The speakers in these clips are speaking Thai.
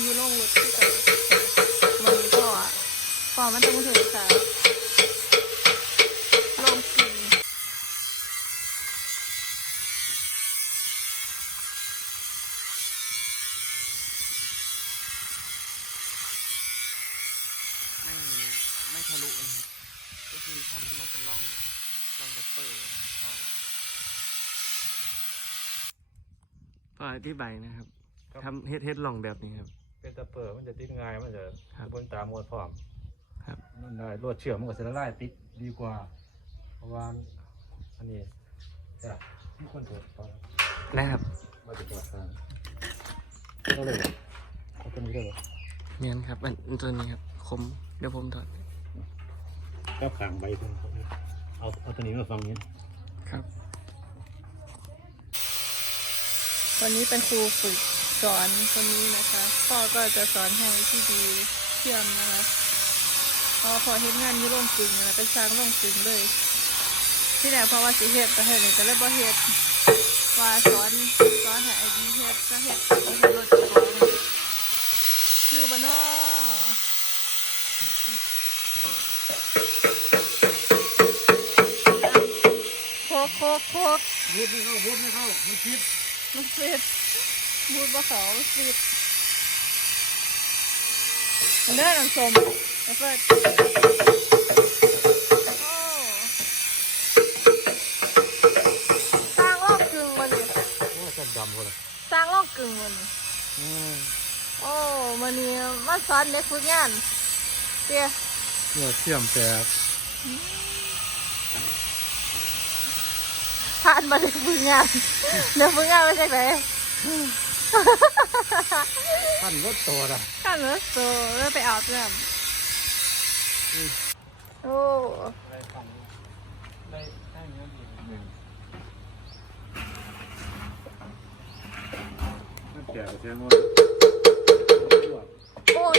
อยู่ลงรถที่กันมันก็ก่อนมันต้องเถึงค่ะลงกินไม่ไม่ทะลุนะครับก็คือทำให้มันเป็นร่องร่องดับเปอร์นะครับพ่อพ่ออธิบายนะครับทำเฮ็ดเฮ็ดร่องแบบนี้ครับ เป็นตะเปิดมันจะติดง่ายมันจะครับบนตามมวดพร้อมครับ มันได้รวดเชื่อมมันก็จะละลายติดดีกว่า เพราะว่าอันนี้จะที่คนตรวจตอนนะครับมาติดตัวทางก็เลยเอาตัวนี้เลยเนียนครับอันอันตัวนี้ครับคมเดี๋ยวผมถอดก็ขางใบเพิ่งเอาเอาตัวนี้มาฟังนี้ครับ วันนี้เป็นครูฝึก สอนคนนี้นะคะ พ่อก็จะสอนให้ที่ดีเชื่อมนะคะพอพอเฮ็ดงานอยู่โรงกลึงนะเป็นช่างโรงกลึงเลย ที่ไหนเพราะว่าสิเฮ็ดแต่เฮ็ดนี่ก็เลยบ่เฮ็ดว่าสอนสอนให้ไอ้ดีเฮ็ดก็เฮ็ดก็เฮ็ดรถจ้าของคือบ่เนาะโคกโคกโคกบูดไม่เข้าบูดไม่เข้า มันคิด มันฟิดบูด บะเขามันฟิดมันเดินน้ำส้มไอ้เฟิดโอ้สร้างลอกกึ่งมันนี่โอ้จะดำคนละสร้างลอกกึ่งมันนี่อืมโอ้มันนี่มาสอนเด็กฝึกงานเตี้ยรวดเชื่อมแต่ผ่านมาเด็กฝึกงานเด็กฝึกงานไม่ใช่ไหม ขั้นรถตัวละข้ามรถโซ่แล้วไปอาบน้ำโอ้ได้ฟังได้ได้เนื้อดีหนึ่งมันแก่เสียงว่าโอ้ย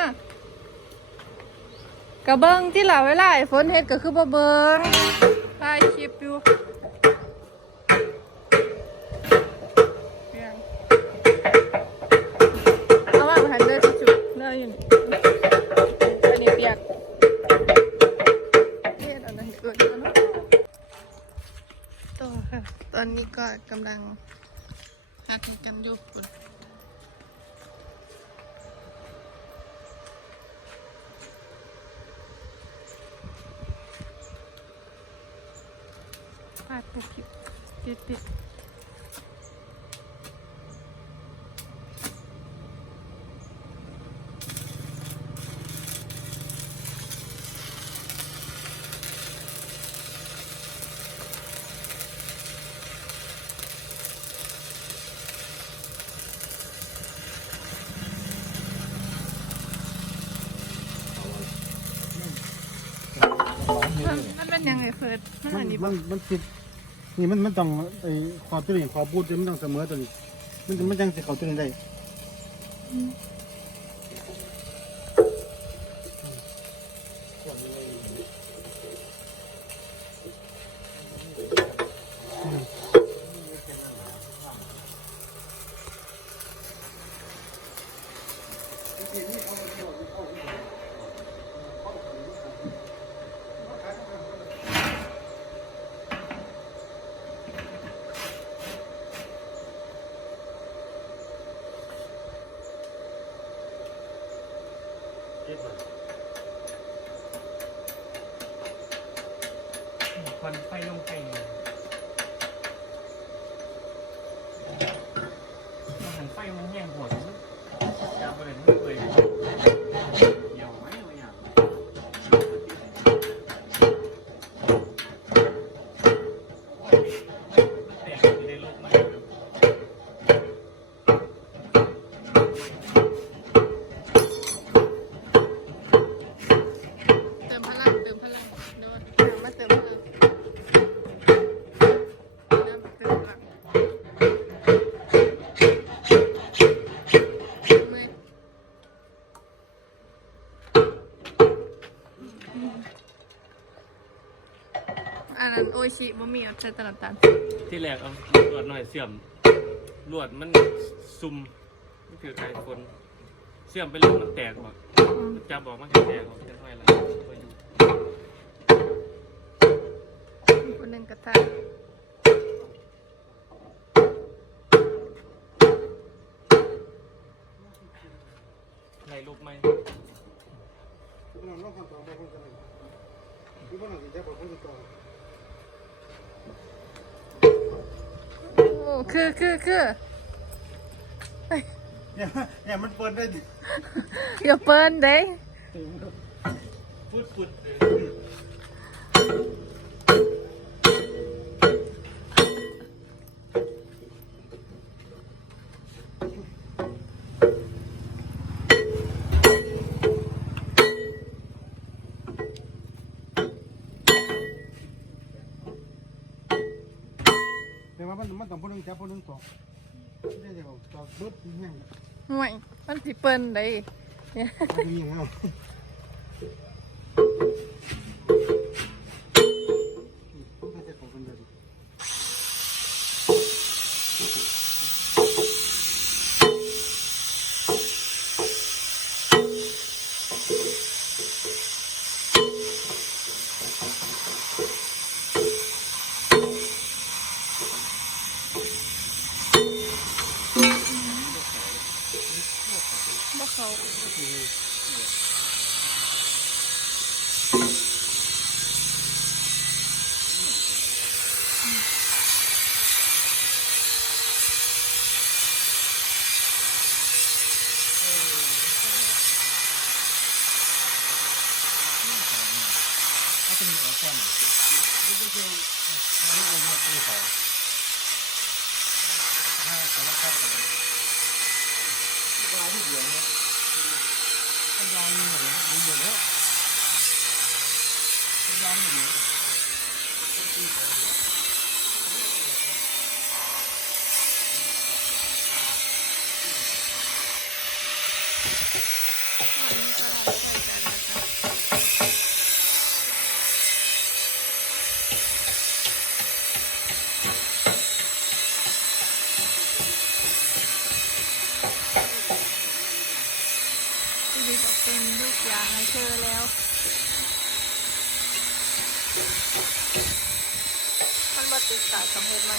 อหยังอะกระเบิงที่เหล่าเวลาไอ้ฝนเฮ็ดก็คือบ่เบิงถ่ายคลิปอยู่เอียงเอามาหันเด้อจุ๊บๆเด้ออยู่นี่อันนี้เปียกเฮ็ดอันนั้นเกิดแล้วเนาะต่อค่ะ ตอนนี้ก็กำลังหักกันอยู่ปุ่น พลาดไปคลิป ติดติดมันเป็นยังไงเฟิร์สมันอันนนี้มันมันติด นี่มันมันต้องไอ้ขอบตัวนี้ขอบบูดมันต้องเสมอตัวนี้ มันจะมันจังสิเข้าตัวนี้ได้ ควันไฟลงไป อันนั้นโออิชิบ่มีเอาใช้แตน้ำตาลที่แรกเอาลวดหน่อยเสื่อมลวดมันซุ่มมันคือไก่คนเสื่อมไปเรื่องมันแตกบอกอืมจับบอกมันแตกบอกจะห้อยอะไรก็อยู่คนหนึงกระทะในรูปไหมเราลองขั้นตอนไปคนกันเลยคือว่าเราสิจะบอกคนต่อ โอ้คือคือคือเนี่ยเนี่ยมันเปิดได้ดิอย่าเปิ้นเด้ฟุดฟุด มันมันต้องคนนึงจับคนนึงต่อไม่ได้เดี๋ยวต่อเบิดแห้งห่วยมันสิเปิ้นเด้เนี่ยมันจะมีอย่างเงี้ย เขาถ้าเป็นหัวก้อน นี่ก็คือนี่เป็นหัวครับผมปลาที่เดียวเนี่ยกำลังเหนื่อยมีอยู่แล้วกำลังอยู่ ชีวิตจะเป็นทุก อย่างให้เธอแล้วมันมาติดสายสำเร็จไหม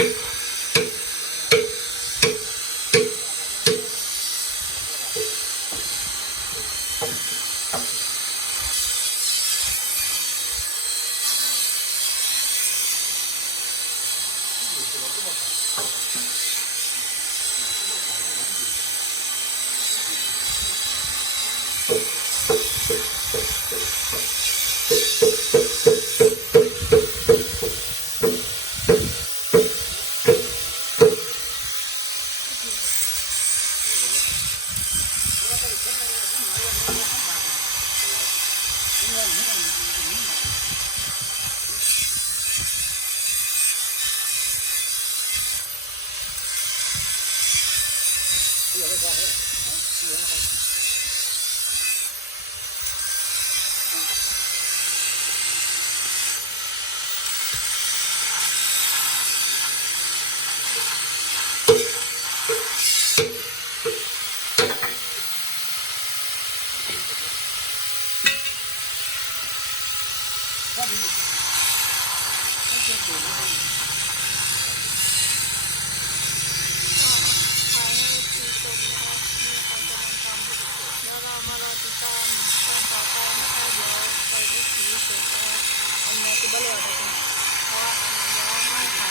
you ของที่ตรงนี้มีความจำเ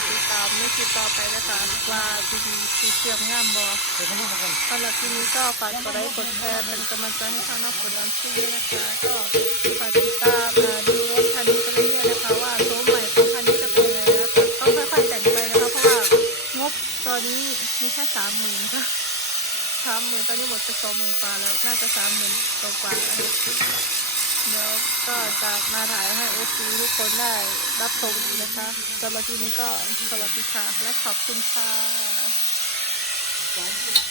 ป็น ไปนะคะว่าทีดีสีเสื่อมงามบอกันสำหรับทีนี้ก็ฝากกดไลค์กดแชร์เป็นกำลังใจให้ทางนอกกดดันช่วยด้วยนะคะก็ฝากติดตามอ่าดูรถคันนี้ไปเรื่อยๆนะคะว่าโฉมใหม่ของคันนี้จะเป็นยังไงนะคะต้องค่อยๆแต่งไปนะคะเพราะว่างบตอนนี้มีแค่สามหมื่นค่ะสามหมื่นตอนนี้หมดไปสองหมื่นกว่าแล้วน่าจะสามหมื่นกว่าแล้ว เดี๋ยวก็จะมาถ่ายให้เอฟซีทุกคนได้รับชมอีกนะคะสำหรับทีนี้ก็สวัสดีค่ะ และขอบคุณค่ะ